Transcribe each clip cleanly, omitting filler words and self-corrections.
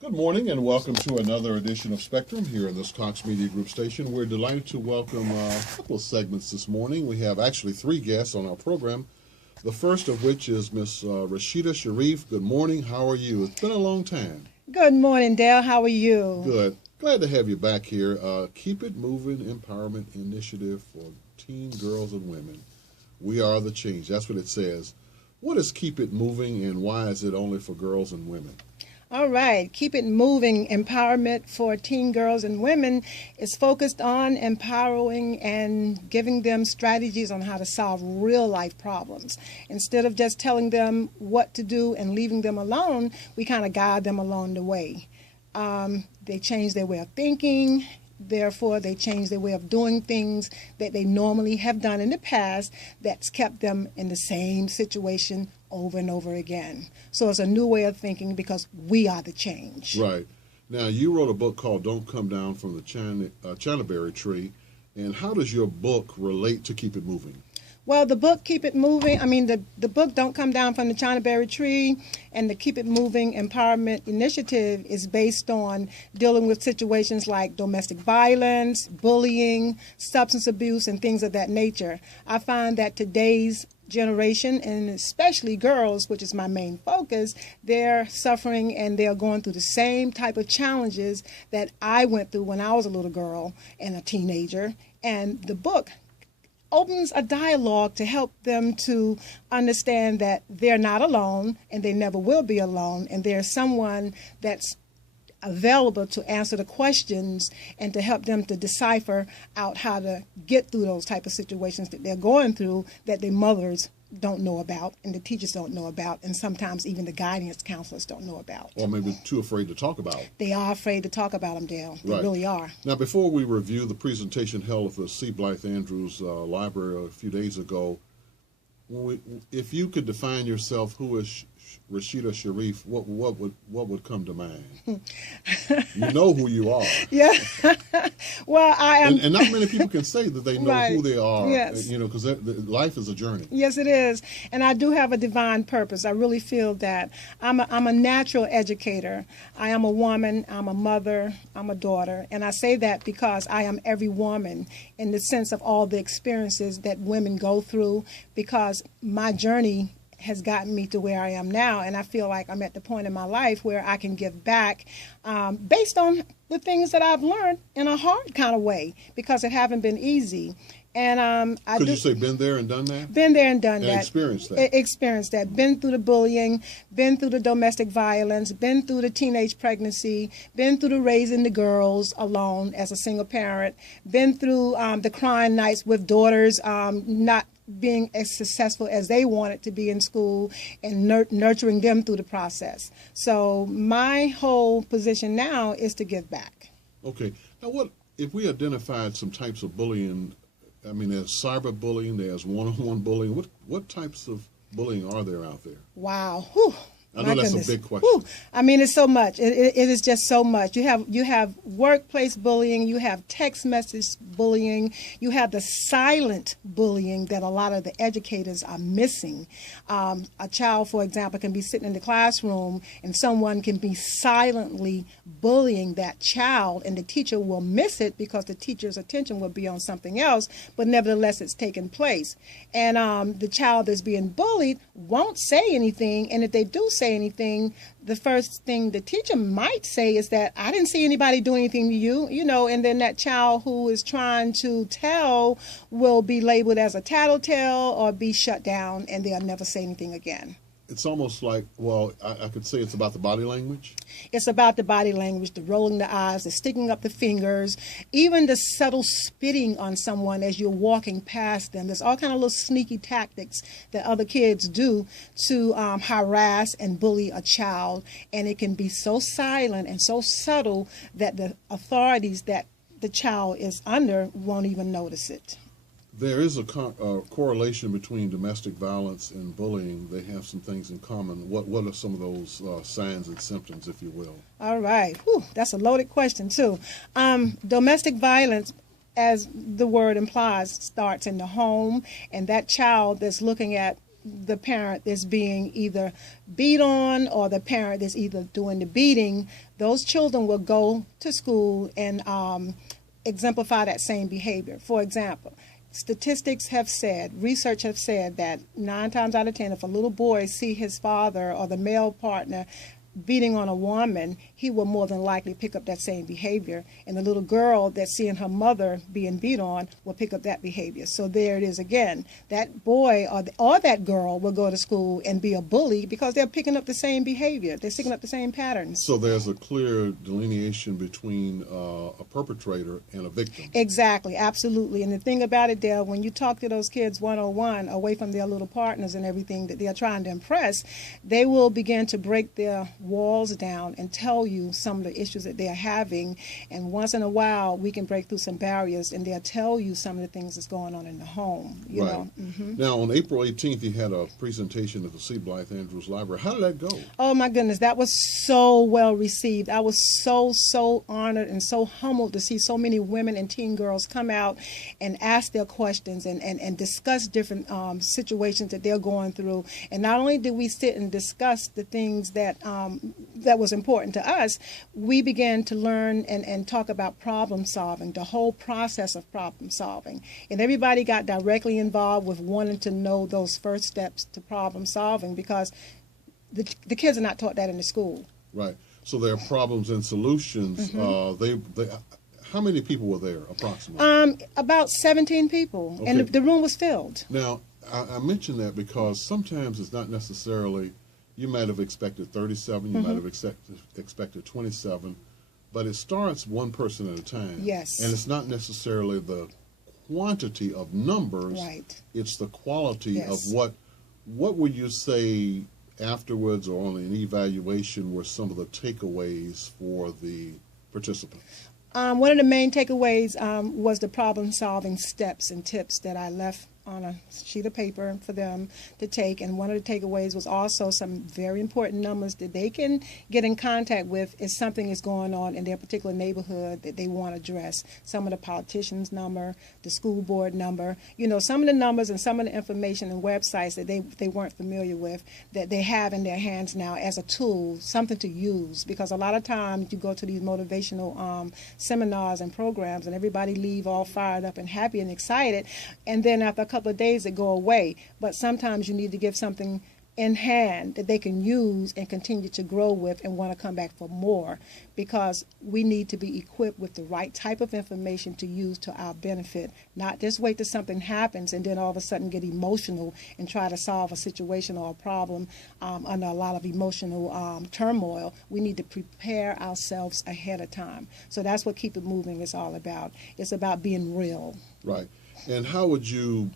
Good morning and welcome to another edition of Spectrum here in this Cox Media Group station. We're delighted to welcome a couple of segments this morning. We have actually three guests on our program. The first of which is Miss Rasheedah Sharif. Good morning. How are you? It's been a long time. Good morning, Dayle. How are you? Good. Glad to have you back here. Keep It Moving Empowerment Initiative for Teen Girls and Women. We are the change. That's what it says. What is Keep It Moving and why is it only for girls and women? All right. Keep It Moving Empowerment for Teen Girls and Women is focused on empowering and giving them strategies on how to solve real life problems. Instead of just telling them what to do and leaving them alone, we kind of guide them along the way. They change their way of thinking. Therefore, they change their way of doing things that they normally have done in the past that's kept them in the same situation over and over again. So it's a new way of thinking because we are the change. Right. Now, you wrote a book called Don't Come Down from the Chinaberry Tree. And how does your book relate to Keep It Moving? Well, the book Keep It Moving, the book Don't Come Down from the Chinaberry Tree and the Keep It Moving Empowerment Initiative is based on dealing with situations like domestic violence, bullying, substance abuse, and things of that nature. I find that today's generation, and especially girls, which is my main focus, they're suffering and they're going through the same type of challenges that I went through when I was a little girl and a teenager. And the book opens a dialogue to help them to understand that they're not alone and they never will be alone, and there's someone that's available to answer the questions and to help them to decipher out how to get through those type of situations that they're going through that their mothers don't know about and the teachers don't know about, and sometimes even the guidance counselors don't know about. Or maybe too afraid to talk about. They are afraid to talk about them, Dayle. They Right. really are. Now, before we review the presentation held at the C. Blythe Andrews Library a few days ago, if you could define yourself, who is Rasheedah Sharif, what would come to mind? You know who you are. Yeah. Well, I am. And not many people can say that they know Right. who they are. Yes. Because life is a journey. Yes, it is. And I do have a divine purpose. I really feel that. I'm a natural educator. I am a woman. I'm a mother. I'm a daughter. And I say that because I am every woman in the sense of all the experiences that women go through, because my journey has gotten me to where I am now, and I feel like I'm at the point in my life where I can give back based on the things that I've learned in a hard kind of way, because it haven't been easy. And Could you say been there and done that? Been there and done that. Experienced that. Experienced that. Been through the bullying, been through the domestic violence, been through the teenage pregnancy, been through the raising the girls alone as a single parent, been through the crying nights with daughters not being as successful as they wanted to be in school, and nurturing them through the process. So my whole position now is to give back. Okay. Now, what if we identified some types of bullying? I mean, there's cyberbullying, there's one-on-one bullying. What types of bullying are there out there? Wow. Whew. I know that's a big question. Whew. I mean, it's so much. It is just so much. You have workplace bullying. You have text message bullying. You have the silent bullying that a lot of the educators are missing. A child, for example, can be sitting in the classroom and someone can be silently bullying that child, and the teacher will miss it because the teacher's attention will be on something else, but nevertheless it's taken place. And the child that's being bullied won't say anything, and if they do say anything, the first thing the teacher might say is that I didn't see anybody do anything to you, and then that child who is trying to tell will be labeled as a tattletale or be shut down, and they'll never say anything again. It's almost like, well, I could say it's about the body language. It's about the body language, the rolling the eyes, the sticking up the fingers, even the subtle spitting on someone as you're walking past them. There's all kind of little sneaky tactics that other kids do to harass and bully a child. And it can be so silent and so subtle that the authorities that the child is under won't even notice it. There is a correlation between domestic violence and bullying. They have some things in common. What are some of those signs and symptoms, if you will? All right. Whew, that's a loaded question, too. Domestic violence, as the word implies, starts in the home, and that child that's looking at the parent is being either beat on or the parent is either doing the beating, those children will go to school and exemplify that same behavior. For example, statistics have said, research have said that 9 times out of 10, if a little boy see his father or the male partner beating on a woman, he will more than likely pick up that same behavior. And the little girl that's seeing her mother being beat on will pick up that behavior. So there it is again. That boy or that girl will go to school and be a bully because they're picking up the same behavior. They're picking up the same patterns. So there's a clear delineation between a perpetrator and a victim. Exactly, absolutely. And the thing about it, Dayle, when you talk to those kids one-on-one, away from their little partners and everything that they're trying to impress, they will begin to break their walls down and tell you some of the issues that they're having. And once in a while, we can break through some barriers and they'll tell you some of the things that's going on in the home. You right. know? Mm-hmm. Now, on April 18th, you had a presentation at the C. Blythe Andrews Library. How did that go? Oh, my goodness. That was so well received. I was so honored and so humbled to see so many women and teen girls come out and ask their questions and discuss different situations that they're going through. And not only did we sit and discuss the things that was important to us, we began to learn and talk about problem solving, the whole process of problem solving. And everybody got directly involved with wanting to know those first steps to problem solving because the kids are not taught that in the school. Right. So there are problems and solutions. Mm-hmm. How many people were there approximately? About 17 people, okay. and the room was filled. Now, I mention that because sometimes it's not necessarily, you might have expected 37, you might have expected 27, but it starts one person at a time. Yes. And it's not necessarily the quantity of numbers, right. It's the quality yes. of what would you say afterwards or on an evaluation were some of the takeaways for the participants? One of the main takeaways was the problem-solving steps and tips that I left on a sheet of paper for them to take. And one of the takeaways was also some very important numbers that they can get in contact with if something is going on in their particular neighborhood that they want to address. Some of the politician's number, the school board number, you know, some of the numbers and some of the information and websites that they weren't familiar with that they have in their hands now as a tool, something to use. Because a lot of times you go to these motivational seminars and programs and everybody leave all fired up and happy and excited, and then after a couple of days they go away. But sometimes you need to give something in hand that they can use and continue to grow with and want to come back for more, because we need to be equipped with the right type of information to use to our benefit, not just wait till something happens and then all of a sudden get emotional and try to solve a situation or a problem under a lot of emotional turmoil. We need to prepare ourselves ahead of time. So that's what Keep It Moving is all about. It's about being real. Right. And how would you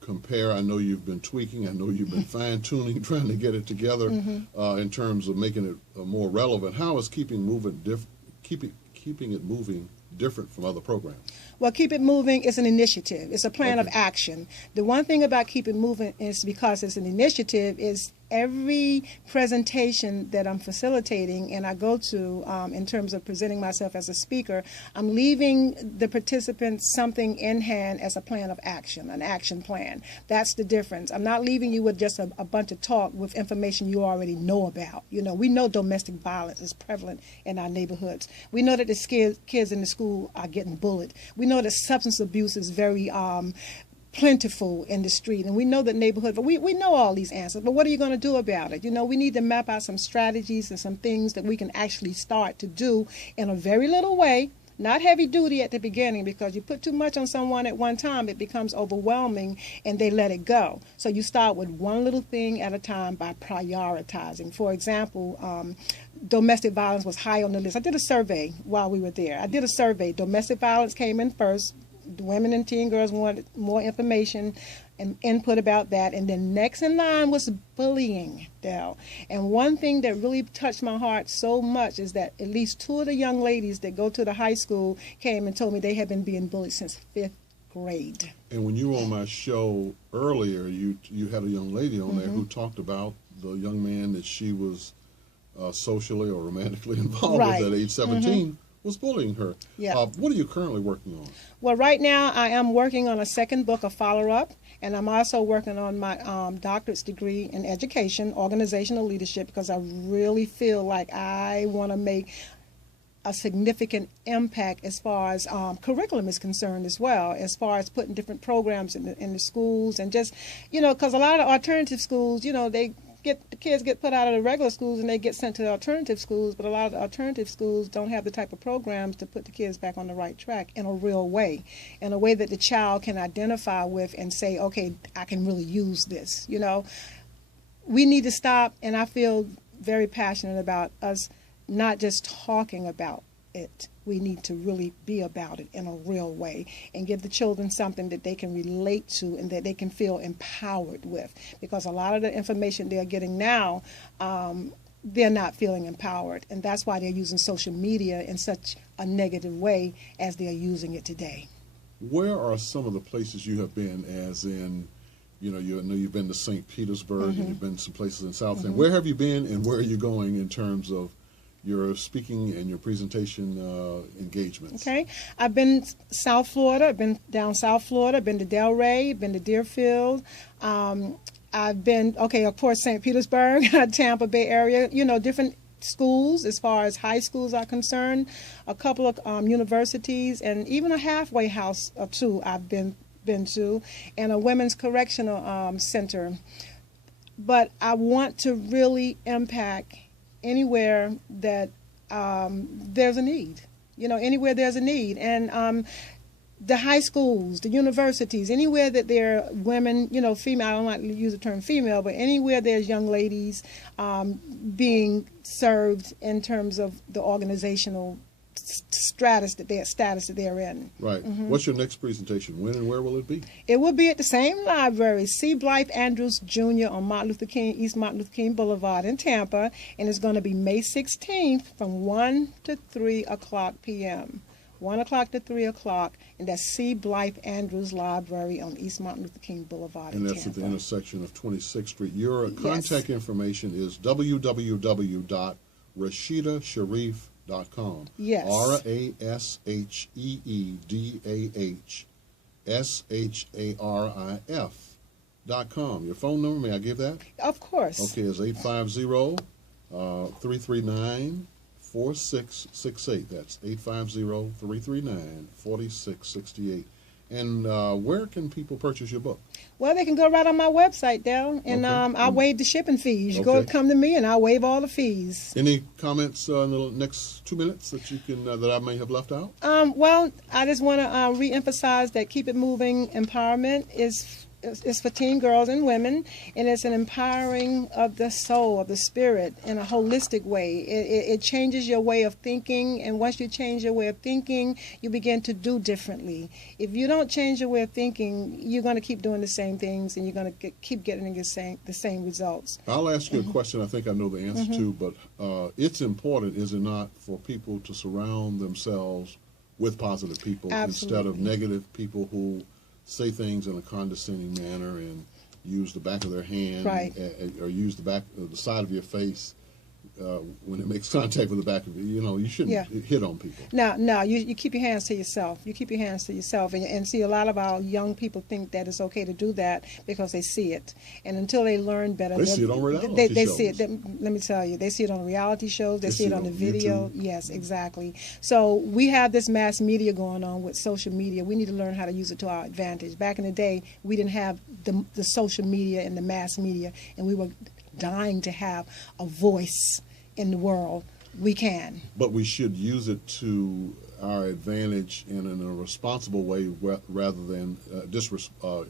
compare? I know you've been tweaking, I know you've been fine-tuning, trying to get it together in terms of making it more relevant. How is keeping it moving different from other programs? Well, Keep It Moving is an initiative. It's a plan of action. The one thing about Keep It Moving is because it's an initiative is every presentation that I'm facilitating and I go to in terms of presenting myself as a speaker, I'm leaving the participants something in hand as a plan of action, an action plan. That's the difference. I'm not leaving you with just a bunch of talk with information you already know about. You know, we know domestic violence is prevalent in our neighborhoods. We know that the kids in the school are getting bullied. We know that substance abuse is very plentiful in the street, and we know that neighborhood, but we know all these answers, but what are you going to do about it? You know, we need to map out some strategies and some things that we can actually start to do in a very little way, not heavy duty at the beginning, because you put too much on someone at one time, it becomes overwhelming and they let it go. So you start with one little thing at a time by prioritizing. For example, domestic violence was high on the list. I did a survey while we were there. I did a survey. Domestic violence came in first. The women and teen girls wanted more information and input about that. And then next in line was bullying, Dayle. And one thing that really touched my heart so much is that at least 2 of the young ladies that go to the high school came and told me they had been being bullied since 5th grade. And when you were on my show earlier, you had a young lady on there who talked about the young man that she was socially or romantically involved with at age 17. was bullying her. Yeah. What are you currently working on? Well, right now I am working on a second book, a follow-up, and I'm also working on my doctorate's degree in education, organizational leadership, because I really feel like I want to make a significant impact as far as curriculum is concerned as well, as far as putting different programs in the schools, and just, because a lot of alternative schools, the kids get put out of the regular schools and they get sent to the alternative schools, but a lot of the alternative schools don't have the type of programs to put the kids back on the right track in a real way, in a way that the child can identify with and say, okay, I can really use this. We need to stop, and I feel very passionate about us not just talking about it. We need to really be about it in a real way and give the children something that they can relate to and that they can feel empowered with. Because a lot of the information they're getting now, they're not feeling empowered. And that's why they're using social media in such a negative way as they're using it today. Where are some of the places you have been, as in, I know you've been to St. Petersburg and you've been to some places in South End. Where have you been and where are you going in terms of your speaking and your presentation engagements? Okay. I've been South Florida. I've been down South Florida. I've been to Dayle, been to Deerfield. I've been, of course, St. Petersburg, Tampa Bay area, different schools as far as high schools are concerned, a couple of universities, and even a halfway house or two I've been to, and a women's correctional center. But I want to really impact anywhere that there's a need, anywhere there's a need. And the high schools, the universities, anywhere that there are women, female, I don't like to use the term female, but anywhere there's young ladies being served in terms of the organizational status that they're in. Right. What's your next presentation? When and where will it be? It will be at the same library, C. Blythe Andrews Jr. on East Martin Luther King Boulevard in Tampa, and it's going to be May 16th from 1 to 3 o'clock p.m. 1 o'clock to 3 o'clock, and that's C. Blythe Andrews Library on East Martin Luther King Boulevard in Tampa. And that's at the intersection of 26th Street. Your contact information is www.RasheedahSharif.com. Yes. RasheedahSharif.com. Your phone number, may I give that? Of course. Okay, it's 850-339-4668. That's 850-339-4668. And where can people purchase your book? Well, they can go right on my website, Dayle, and I'll waive the shipping fees. You come to me, and I'll waive all the fees. Any comments in the next 2 minutes that you can that I may have left out? Well, I just want to reemphasize that Keep It Moving empowerment is for teen girls and women, and it's an empowering of the soul, of the spirit, in a holistic way. It changes your way of thinking, and once you change your way of thinking, you begin to do differently. If you don't change your way of thinking, you're going to keep doing the same things, and you're going to keep getting the same results. I'll ask you a question I think I know the answer to, but it's important, is it not, for people to surround themselves with positive people instead of negative people who say things in a condescending manner and use the back of their hand, or use the side of your face when it makes contact with the back of you shouldn't hit on people. No, you keep your hands to yourself. You keep your hands to yourself, and see, a lot of our young people think that it's okay to do that because they see it, and until they learn better, they see it on reality shows. They see it. Let me tell you, they see it on reality shows. They see it on the video. YouTube. Yes, exactly. So we have this mass media going on with social media. We need to learn how to use it to our advantage. Back in the day, we didn't have the social media and the mass media, and we were dying to have a voice in the world. We can. But we should use it to our advantage and in a responsible way rather than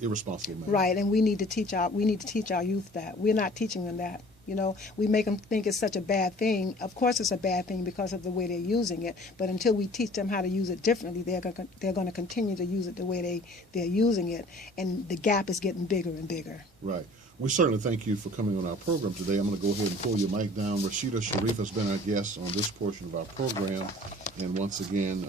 irresponsible manner. Right, and we need to teach our youth that. We're not teaching them that. We make them think it's such a bad thing. Of course it's a bad thing because of the way they're using it, but until we teach them how to use it differently, they're going to continue to use it the way they're using it, and the gap is getting bigger and bigger. Right. We certainly thank you for coming on our program today. I'm going to go ahead and pull your mic down. Rasheedah Sharif has been our guest on this portion of our program. And once again,